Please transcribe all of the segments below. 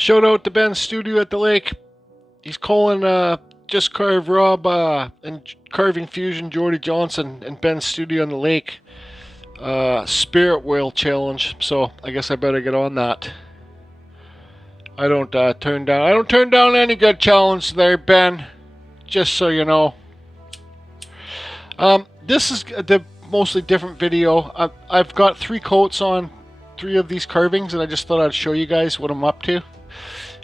Shout out to Ben's studio at the lake. He's calling Just Carve Rob and Carving Fusion Jordy Johnson and Ben's studio on the lake Spirit Whale Challenge. So I guess I better get on that. I don't turn down any good challenge there, Ben. Just so you know. This is the mostly different video. I've got 3 coats on 3 of these carvings, and I just thought I'd show you guys what I'm up to.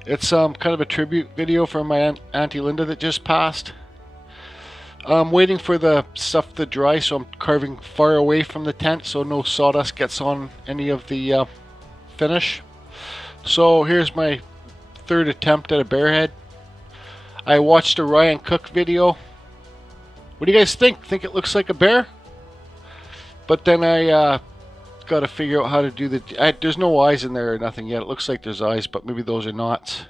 It's kind of a tribute video for my Auntie Linda that just passed. I'm waiting for the stuff to dry, so I'm carving far away from the tent so no sawdust gets on any of the finish. So here's my 3rd attempt at a bear head. I watched a Ryan Cook video. What do you guys think? Think it looks like a bear? But then I got to figure out how to do there's no eyes in there or nothing yet. It looks like there's eyes, but maybe those are not.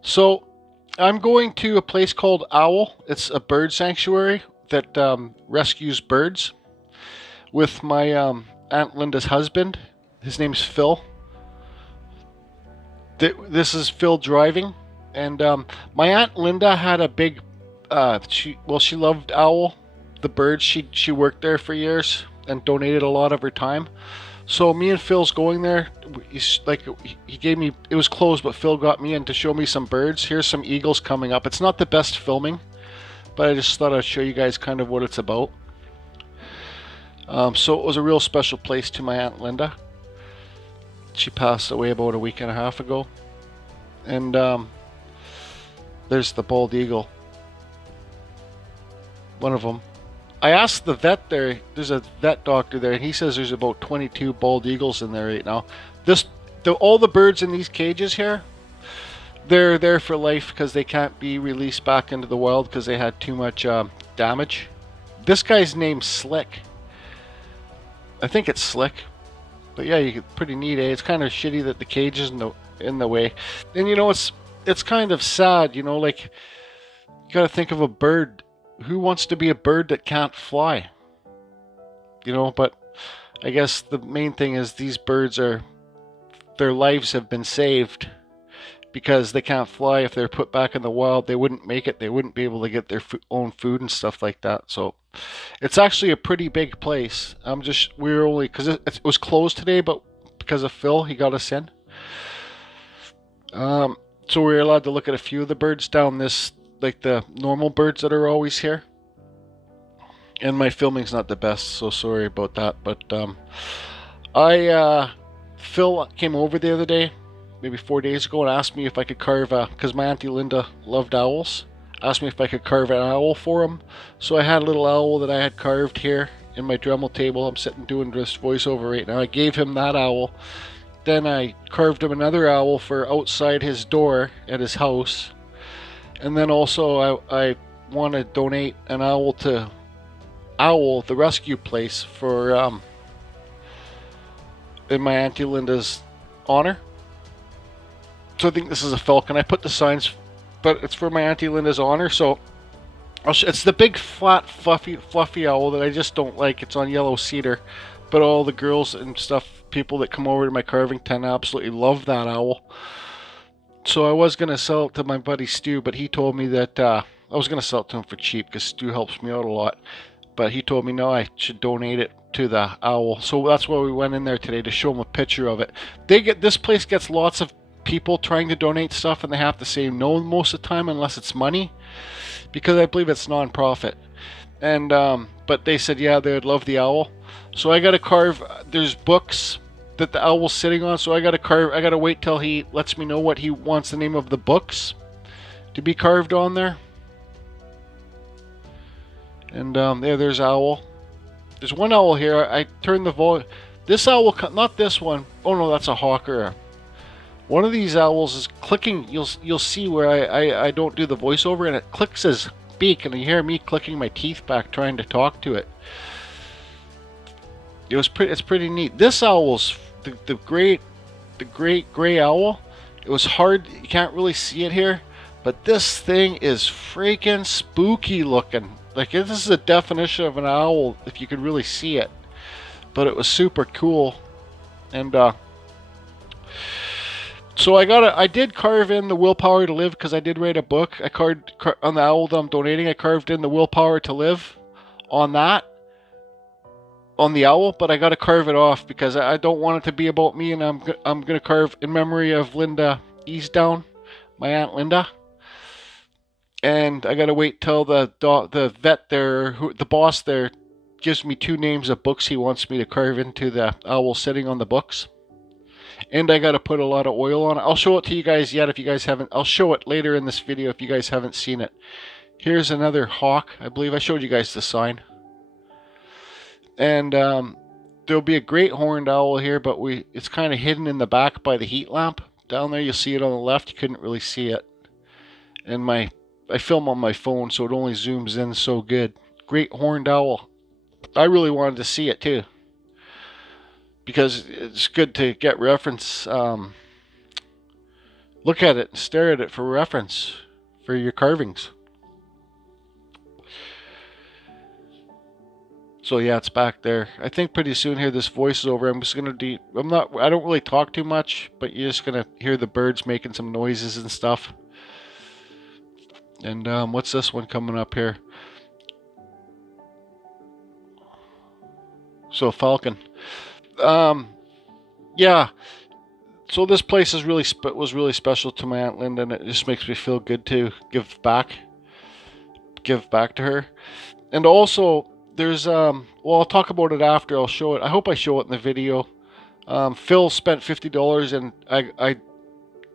So I'm going to a place called Owl. It's a bird sanctuary that rescues birds with my Aunt Linda's husband. His name's Phil. This is Phil driving, and my Aunt Linda had a big she loved Owl, the birds. She worked there for years and donated a lot of her time. So me and Phil's going there. He gave me, it was closed, but Phil got me in to show me some birds. Here's some eagles coming up. It's not the best filming, but I just thought I'd show you guys kind of what it's about. So it was a real special place to my Aunt Linda. She passed away about a week and a half ago. And there's the bald eagle. One of them. I asked the vet there, there's a vet doctor there, and he says there's about 22 bald eagles in there right now. All the birds in these cages here, they're there for life because they can't be released back into the wild because they had too much damage. This guy's name's Slick. I think it's Slick. But yeah, pretty neat, eh? It's kind of shitty that the cage is in the way. And you know, it's kind of sad, you know, like, you gotta think of a bird. Who wants to be a bird that can't fly? You know, but I guess the main thing is these birds their lives have been saved because they can't fly. If they're put back in the wild, they wouldn't make it. They wouldn't be able to get their own food and stuff like that. So it's actually a pretty big place. We were only, because it was closed today, but because of Phil, he got us in. So we were allowed to look at a few of the birds down this, like the normal birds that are always here. And my filming's not the best, so sorry about that. But Phil came over the other day, maybe 4 days ago, and asked me if I could carve because my Auntie Linda loved owls, asked me if I could carve an owl for him. So I had a little owl that I had carved here in my Dremel table. I'm sitting doing this voiceover right now. I gave him that owl. Then I carved him another owl for outside his door at his house. And then also I want to donate an owl to Owl, the rescue place, for in my Auntie Linda's honor. So I think this is a falcon. I put the signs, but it's for my Auntie Linda's honor. So it's the big flat fluffy owl that I just don't like. It's on yellow cedar, but all the girls and stuff, people that come over to my carving tent, absolutely love that owl. So I was going to sell it to my buddy Stu, but he told me that I was going to sell it to him for cheap because Stu helps me out a lot. But he told me no, I should donate it to the owl. So that's why we went in there today, to show him a picture of it. This place gets lots of people trying to donate stuff, and they have to say no most of the time unless it's money, because I believe it's non-profit. And but they said yeah, they would love the owl. So I got to carve. There's books that the owl's sitting on, so I gotta wait till he lets me know what he wants the name of the books to be carved on there. And there's owl. There's one owl here. I turned the volume. This owl, not this one. Oh no, that's a hawker. One of these owls is clicking. You'll see where I don't do the voiceover, and it clicks his beak, and you hear me clicking my teeth back trying to talk to it. It's pretty neat. This owl's the great gray owl. It was hard. You can't really see it here, but this thing is freaking spooky looking. Like, this is a definition of an owl if you could really see it. But it was super cool, and So I did carve in the willpower to live because I did write a book. I carved on the owl that I'm donating. I carved in the willpower to live on that, on the owl, but I got to carve it off because I don't want it to be about me. And I'm gonna carve in memory of Linda Easdown, my Aunt Linda. And I got to wait till the vet there, the boss there, gives me 2 names of books he wants me to carve into the owl sitting on the books. And I got to put a lot of oil on it. I'll show it to you guys yet if you guys haven't. I'll show it later in this video if you guys haven't seen it. Here's another hawk. I believe I showed you guys the sign. And there'll be a great horned owl here, but it's kind of hidden in the back by the heat lamp. Down there you'll see it on the left. You couldn't really see it. And I film on my phone, so it only zooms in so good. Great horned owl. I really wanted to see it too, because it's good to get reference. Look at it and stare at it for reference for your carvings. So yeah, it's back there. I think pretty soon here this voice is over. I'm just gonna I don't really talk too much, but you're just gonna hear the birds making some noises and stuff. And what's this one coming up here? So falcon. Yeah. So this place is was really special to my Aunt Linda, and it just makes me feel good to give back to her. And also there's well, I'll talk about it after. I'll show it. I hope I show it in the video. Phil spent $50 and I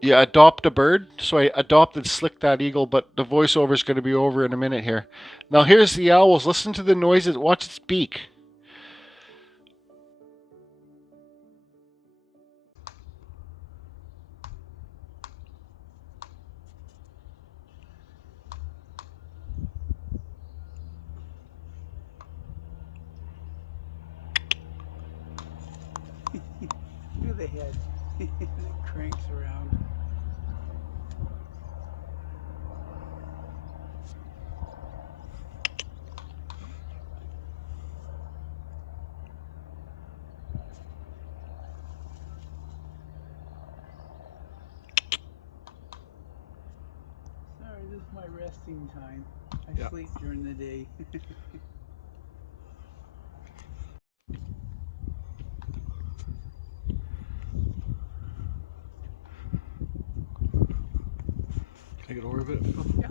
adopt a bird. So I adopted Slick that eagle, but the voiceover is going to be over in a minute here. Now here's the owls. Listen to the noises. Watch its beak. Look at the head. It cranks around. Sorry, this is my resting time. I sleep during the day. Take it over a bit. Yeah.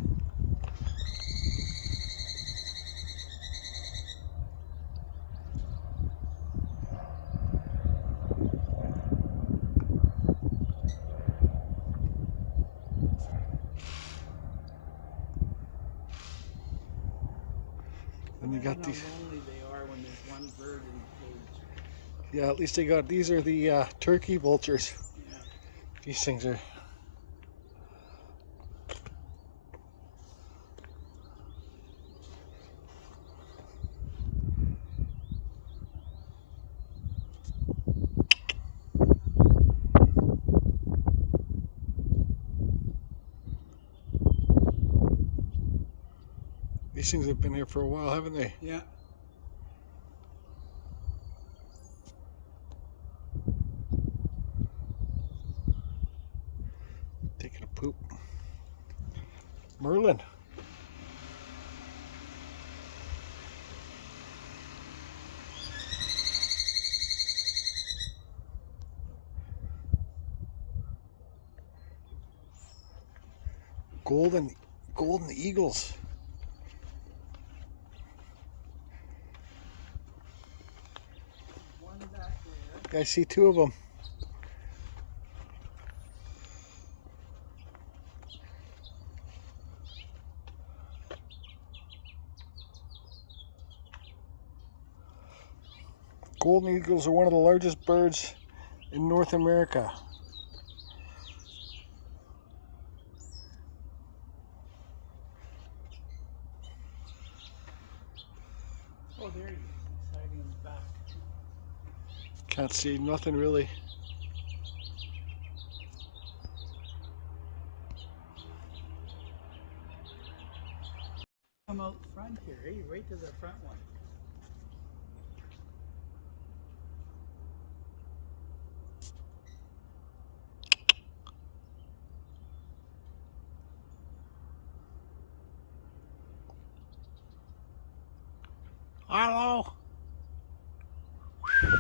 And you got these. How lonely they are when there's one bird in the cage. Yeah, at least they got, these are the turkey vultures. Yeah. These things are. These things have been here for a while, haven't they? Yeah. Taking a poop. Merlin. Golden eagles. One back there. I see 2 of them. Golden eagles are one of the largest birds in North America. Oh, there he is. He's hiding in the back. Can't see nothing really. Come out front here, eh? Right to the front one. Hello. And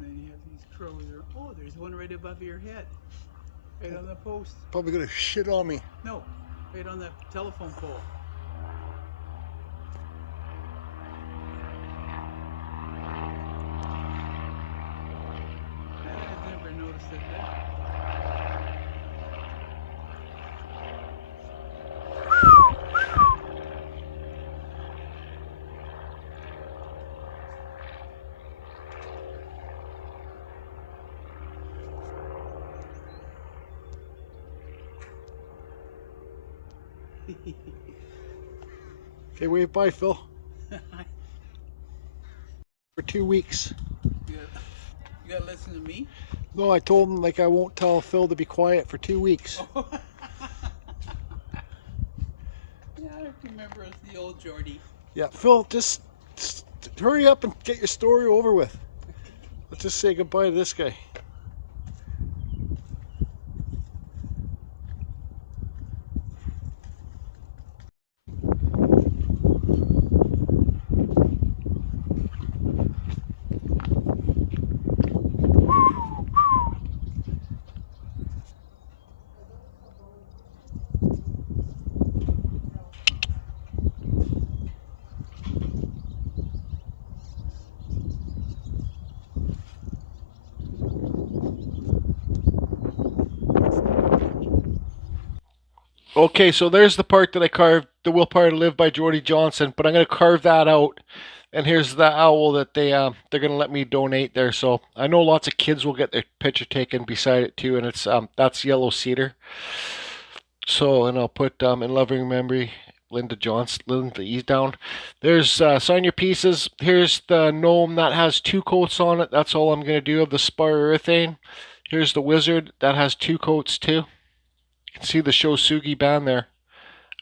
then you have these crows. Oh, there's one right above your head. Right on the post. Probably gonna shit on me. No, right on the telephone pole. I've never noticed it there. Okay, wave bye, Phil. For 2 weeks. You gotta listen to me? No, I told him like I won't tell Phil to be quiet for 2 weeks. Oh. Yeah, I remember as the old Geordie. Yeah, Phil, just hurry up and get your story over with. Let's just say goodbye to this guy. Okay, so there's the part that I carved, the Will Part Live by Jordy Johnson, but I'm going to carve that out. And here's the owl that they're going to let me donate there. So I know lots of kids will get their picture taken beside it too, and it's that's yellow cedar. So, and I'll put in loving memory Linda Johnson, Linda Ease down. There's sign your pieces. Here's the gnome that has 2 coats on it. That's all I'm going to do of the spar urethane. Here's the wizard that has 2 coats too. You can see the Shosugi band there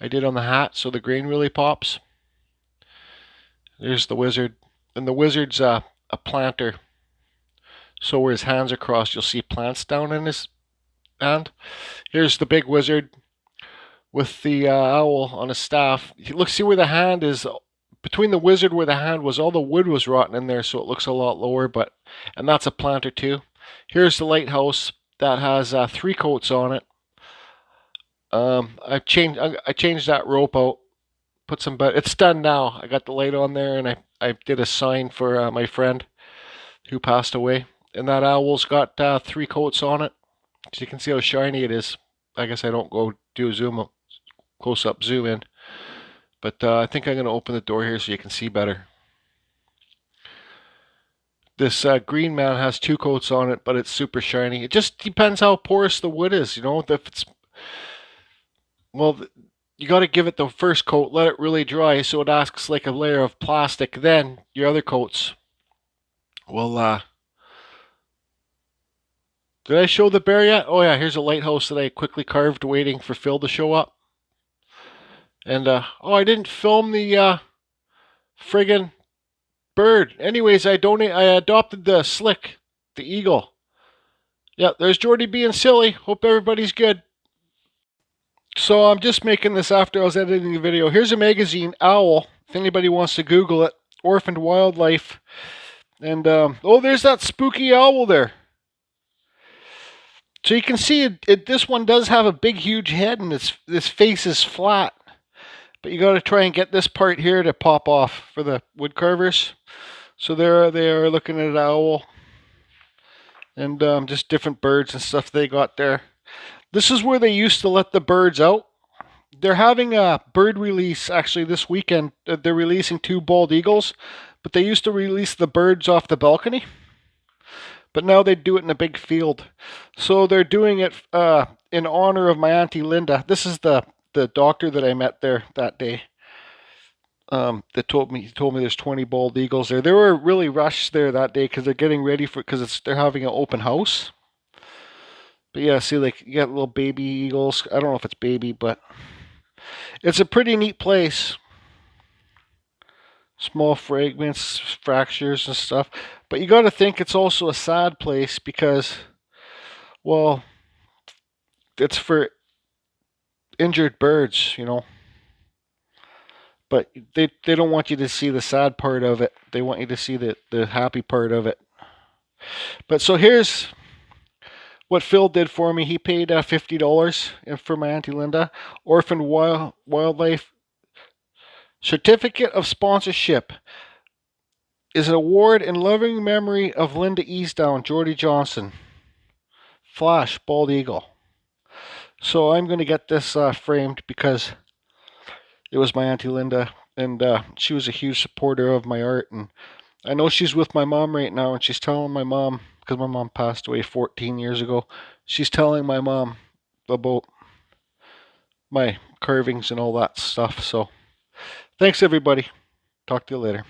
I did on the hat, so the grain really pops. There's the wizard, and the wizard's a planter, so where his hands are crossed you'll see plants down in his hand. Here's the big wizard with the owl on his staff. Look, see where the hand is, between the wizard where the hand was, all the wood was rotten in there, so it looks a lot lower, and that's a planter too. Here's the lighthouse that has 3 coats on it. I changed that rope out, put some, but it's done now. I got the light on there, and I did a sign for my friend who passed away. And that owl's got 3 coats on it, so you can see how shiny it is. I guess I don't go do a zoom up, close up zoom in, but I think I'm gonna open the door here so you can see better. This green man has 2 coats on it, but it's super shiny. It just depends how porous the wood is, you know. If it's, well, you got to give it the first coat, let it really dry so it acts like a layer of plastic. Then your other coats will. Did I show the bear yet? Oh yeah, here's a lighthouse that I quickly carved waiting for Phil to show up. And oh, I didn't film the friggin' bird. Anyways, I adopted the slick, the eagle. Yeah, there's Jordy being silly. Hope everybody's good. So I'm just making this after I was editing the video. Here's a magazine, Owl, if anybody wants to Google it. Orphaned Wildlife. And, oh, there's that spooky owl there. So you can see this one does have a big, huge head, and this face is flat. But you got to try and get this part here to pop off for the wood carvers. So there they are looking at an owl. And just different birds and stuff they got there. This is where they used to let the birds out. They're having a bird release actually this weekend. They're releasing 2 bald eagles, but they used to release the birds off the balcony. But now they do it in a big field. So they're doing it in honor of my Auntie Linda. This is the doctor that I met there that day. That told me there's 20 bald eagles there. They were really rushed there that day because they're getting ready for, they're having an open house. But yeah, see, like, you got little baby eagles. I don't know if it's baby, but it's a pretty neat place. Small fragments, fractures and stuff. But you got to think it's also a sad place because, well, it's for injured birds, you know. But they don't want you to see the sad part of it. They want you to see the happy part of it. But so here's what Phil did for me. He paid $50 for my Auntie Linda. Orphan Wildlife Certificate of Sponsorship is an award in loving memory of Linda Easdown, Jordy Johnson. Flash, bald eagle. So I'm going to get this framed because it was my Auntie Linda, and she was a huge supporter of my art. And I know she's with my mom right now, and she's telling my mom, because my mom passed away 14 years ago, she's telling my mom about my carvings and all that stuff. So thanks, everybody. Talk to you later.